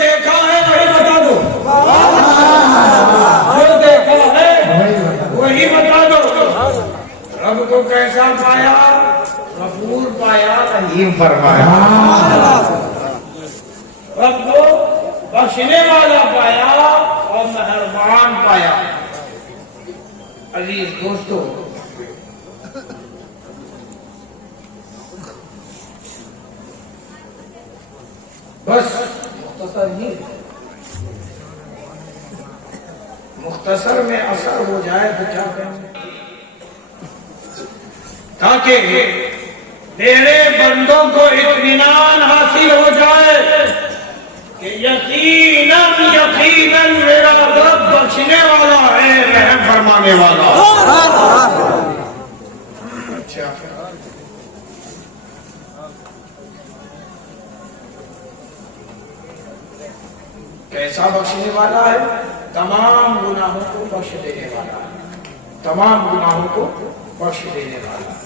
دیکھا ہے وہی بتا دو، جو دیکھا ہے وہی بتا دو۔ رب کو کیسا پایا؟ غفور پایا، رحیم فرمایا۔ رب کو بخشنے والا پایا اور مہربان پایا۔ عزیز دوستو، بس مختصر میں اثر ہو جائے تو کیا کریں، تاکہ میرے بندوں کو اطمینان حاصل ہو جائے کہ یقیناً میرا رب بخشنے والا ہے، رحم فرمانے والا۔ اچھا، کیسا بخشنے والا ہے؟ تمام گناہوں کو بخش دینے والا ہے، تمام گناہوں کو بخش دینے والا ہے۔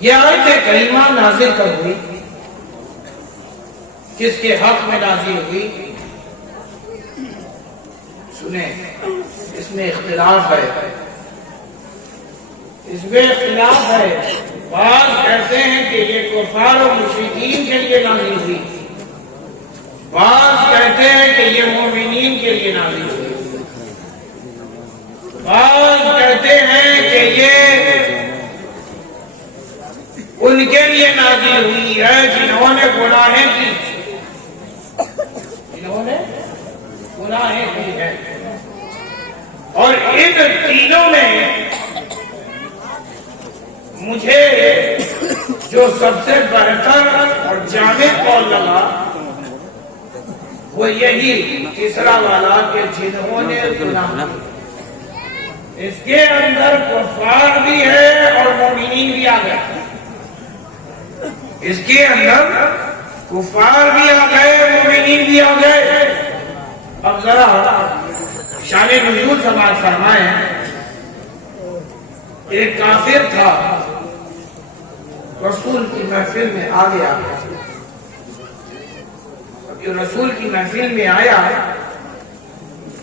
یہ آیت کریمہ نازل کر ہوئی، کس کے حق میں نازل ہوئی؟ سنیں، اس میں اختلاف ہے، اس میں اختلاف ہے۔ بعض کہتے ہیں کہ یہ کفار و مشرکین کے لیے نازل ہوئی، بعض کہتے ہیں کہ یہ مومنین کے لیے نازل ہوئی، بعض کہتے ہیں کہ یہ ان کے لیے نازل ہوئی ہے جنہوں نے گناہیں کی، جنہوں نے گناہیں کی ہے۔ اور ان تینوں میں مجھے جو سب سے بہتر اور جامع قول لگا وہ یہی تیسرا والا کہ جنہوں نے گناہ، اس کے اندر کفار بھی ہے اور مومنین بھی آ گئے، اس کے اندر کفار بھی آ گئے، مومنین بھی آ گئے۔ اب ذرا شان نزول سماعت فرمائیں۔ ایک کافر تھا، رسول کی محفل میں آ گیا، جو رسول کی محفل میں آیا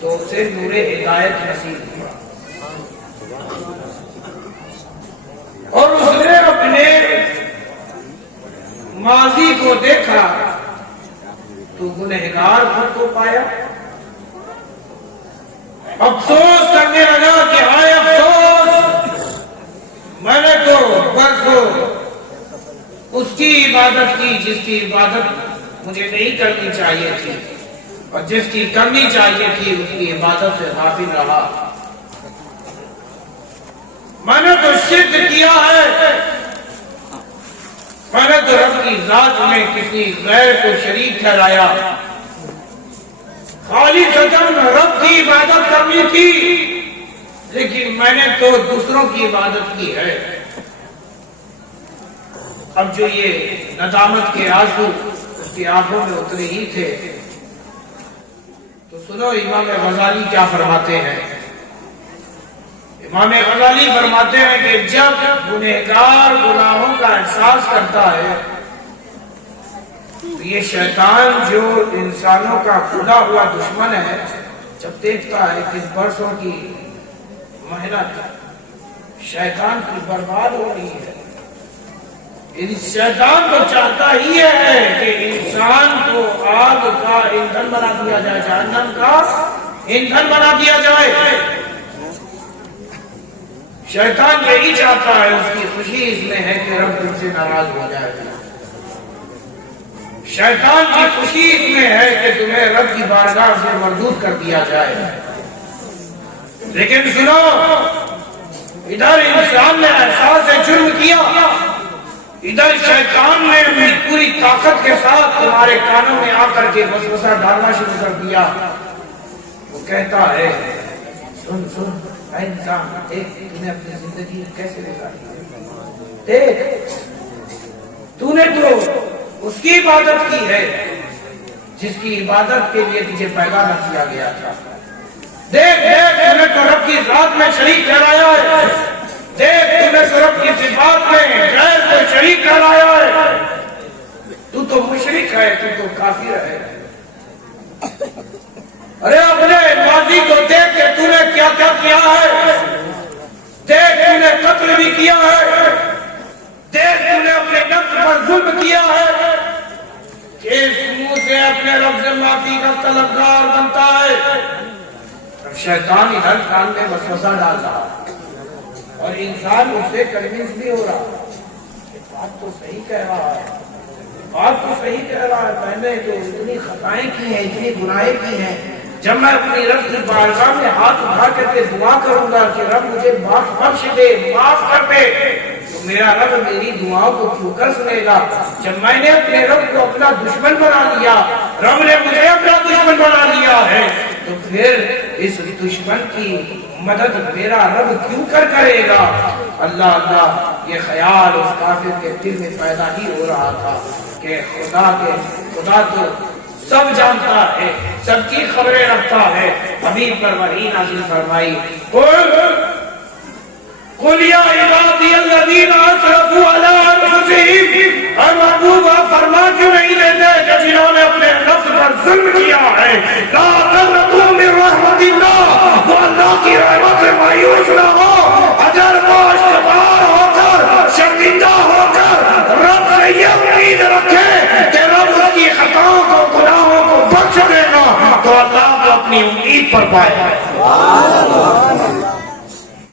تو اسے نور ہدایت نصیب ہوا، اور اس نے اپنے ماضی کو دیکھا تو گنہگار خود کو پایا، افسوس کرنے لگا کہ ہائے افسوس، میں نے تو برسوں اس کی عبادت کی جس کی عبادت مجھے نہیں کرنی چاہیے تھی، اور جس کی کرنی چاہیے تھی اس کی عبادت سے غافل رہا، میں نے تو شرک کیا ہے، میں نے تو رب کی ذات میں کسی غیر کو شریک ٹھہرایا، خالصتاً رب کی عبادت کرنی تھی لیکن میں نے تو دوسروں کی عبادت کی ہے۔ اب جو یہ ندامت کے آنسو اس کی آنکھوں میں اترے ہی تھے تو سنو امام غزالی کیا فرماتے ہیں۔ امام غزالی فرماتے ہیں کہ جب گنہگار گناہوں کا احساس کرتا ہے تو یہ شیطان جو انسانوں کا کھلا ہوا دشمن ہے، جب دیکھتا ہے کہ برسوں کی محنت شیطان کی برباد ہو رہی ہے، شیطان تو چاہتا ہی ہے کہ انسان کو آگ کا ایندھن بنا دیا جائے، جہنم کا ایندھن بنا دیا جائے۔ شیطان یہی چاہتا ہے، اس کی خوشی اس میں ہے کہ رب ان سے ناراض ہو جائے، شیطان کی خوشی اس میں ہے کہ تمہیں رب کی بارگاہ سے مردود کر دیا جائے۔ لیکن سنو، ادھر انسان نے احساس جرم کیا، ادھر شیطان نے اپنی پوری طاقت کے ساتھ تمہارے کانوں میں آ کر کے وسوسہ ڈالنا شروع کر دیا۔ وہ کہتا ہے سن سن اے انسان، دیکھ تو نے اپنی زندگی کیسے گزاری، دیکھ تو نے تو اس کی عبادت کی ہے جس کی عبادت کے لیے تجھے پیدا نہ کیا گیا تھا، دیکھ دیکھ تو نے تو رب کی ذات میں شریک ٹھہرایا ہے، دیکھ تو نے تو رب کی صفات میں غیر کو شریک ٹھہرایا ہے، تو مشرک ہے، تو کافر ہے۔ ارے اپنے ماضی کو دیکھ کہ تو نے کیا کیا کیا ہے، دیکھ تو نے قتل بھی کیا ہے، دیکھ تو نے اپنے نفس پر ظلم کیا ہے، کہ اس منہ سے اپنے رب سے معافی کا طلبگار بنتا ہے۔ اب شیطان ادھر کان میں وسوسہ ڈال رہا اور انسان اس سے کنوینس بھی ہو رہا، بات تو صحیح کہہ رہا ہے، بات تو صحیح کہہ رہا ہے، میں نے جو اتنی خطائیں کی ہیں، اتنی گناہیں کی ہیں، جب میں اپنی رب کی بارگاہ میں ہاتھ اٹھا کر کے دعا کروں گا کہ رب مجھے معاف بخش دے، معاف کر دے، تو میرا رب میری دعاؤں کو کیوں کر سنے گا؟ جب میں نے اپنے رب کو اپنا دشمن بنا لیا، رب نے مجھے اپنا دشمن بنا لیا ہے، تو پھر اس دشمن کی مدد میرا رب کیوں کرے گا؟ اللہ اللہ، یہ خیال اس کافر کے دل میں پیدا ہی ہو رہا تھا کہ خدا تو سب جانتا ہے، سب کی خبریں رکھتا ہے۔ حبیب پر وحی نازل فرمائی، قل یا عبادی الذین اسرفوا علی انفسہم، اور محبوبہ فرما کیوں نہیں دیتے کہ جنہوں نے اپنے نفس پر ظلم کیا ہے، لا تقنطوا من رحمت اللہ، وہ اللہ کی رحمت سے مایوس نہ ہو، اگر وہ اشتبار ہو کر، شرمندہ ہو کر رب سے یہ امید رکھے کہ رب اس کی خطاؤں کو، گناہوں کو بخش دے گا، تو اللہ کو اپنی امید پر پائے۔